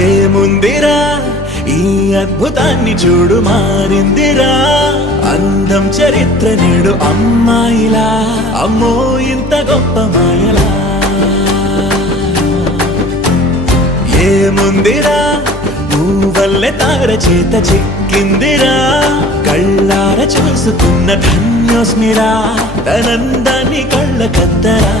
ఏముందిరా ఈ అద్భుతాన్ని చూడు మారిందిరా అందం చరిత్ర నేడు అమ్మాయిలా అమ్మో ఇంత గొప్ప మాయలా ఏముందిరా నువ్వల్లే తార చేత చిక్కిందిరా కళ్ళార చూసుకున్న ధన్యోస్మిరా తనందాన్ని కళ్ళ కద్దరా